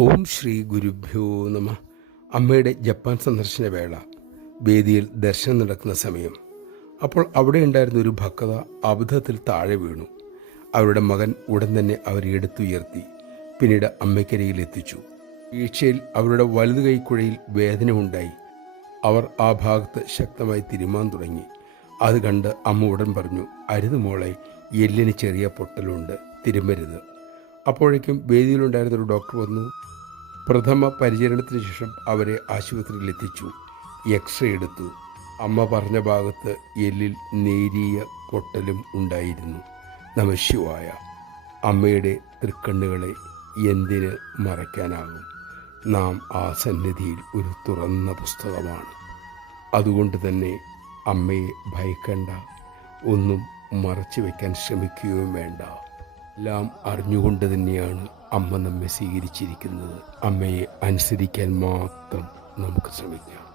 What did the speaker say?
ഓം ശ്രീ ഗുരുഭ്യോ നമ. അമ്മയുടെ ജപ്പാൻ സന്ദർശന വേള. വേദിയിൽ ദർശനം നടക്കുന്ന സമയം. അപ്പോൾ അവിടെ ഉണ്ടായിരുന്ന ഒരു ഭക്ത അബദ്ധത്തിൽ താഴെ വീണു. അവരുടെ മകൻ ഉടൻ തന്നെ അവരെ എടുത്തുയർത്തി പിന്നീട് അമ്മയ്ക്കരികിൽ എത്തിച്ചു. വീഴ്ചയിൽ അവരുടെ വലതു കൈക്കുഴയിൽ വേദന ഉണ്ടായി. അവർ ആ ഭാഗത്ത് ശക്തമായി തിരുമാൻ തുടങ്ങി. അത് കണ്ട് അമ്മ ഉടൻ പറഞ്ഞു, അരുത് മോളെ, എല്ലിന് ചെറിയ പൊട്ടലുണ്ട്, തിരുമരുത്. അപ്പോഴേക്കും വേദിയിലുണ്ടായിരുന്ന ഒരു ഡോക്ടർ വന്നു. പ്രഥമ പരിചരണത്തിന് ശേഷം അവരെ ആശുപത്രിയിൽ എത്തിച്ചു. എക്സ്റേ എടുത്തു. അമ്മ പറഞ്ഞ ഭാഗത്ത് എല്ലിൽ നേരിയ പൊട്ടലും ഉണ്ടായിരുന്നു. നമഃശിവായ. അമ്മയുടെ തൃക്കണ്ണുകളെ എന്തിന് മറയ്ക്കാനാകും? നാം ആ സന്നിധിയിൽ ഒരു തുറന്ന പുസ്തകമാണ്. അതുകൊണ്ട് തന്നെ അമ്മയെ ഭയക്കണ്ട, ഒന്നും മറച്ചു വയ്ക്കാൻ ശ്രമിക്കുകയും വേണ്ട. എല്ലാം അറിഞ്ഞുകൊണ്ട് തന്നെയാണ് അമ്മ നമ്മെ സ്വീകരിച്ചിരിക്കുന്നത്. അമ്മയെ അനുസരിക്കാൻ മാത്രം നമുക്ക് ശ്രമിക്കാം.